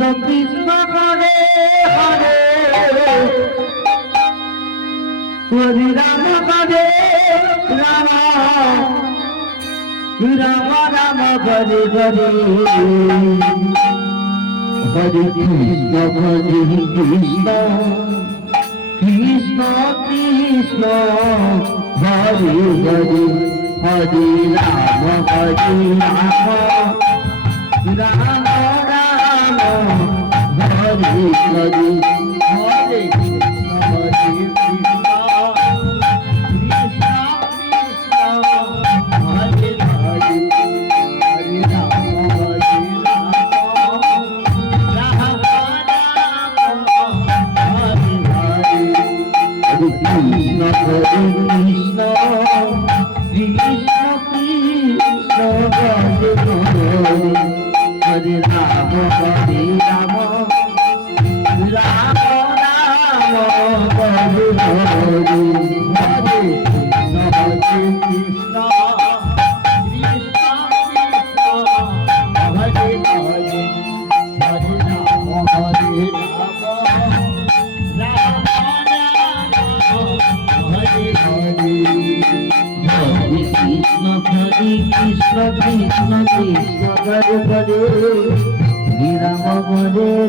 Krishna Hare Hare Hare Ram Hare Ram Ram Ram Hare Hare Hare Krishna Krishna Krishna Hare Hare Hare Ram Hare Ram Ram Ram Hare Hare Hare Krishna Hare Krishna Krishna Krishna Hare Hare Hare Ram Hare Ram Ram Ram Hare Hare Hare Krishna Hare Krishna Krishna Krishna Hare Hare Hare Ram Hare Ram Ram Ram Hare Hare Hare Krishna Hare Krishna Krishna Krishna Hare Hare Hare Ram Hare Ram Ram Ram Hare Hare Hare Krishna Krishna Krishna Krishna Hare Hare Ram Hare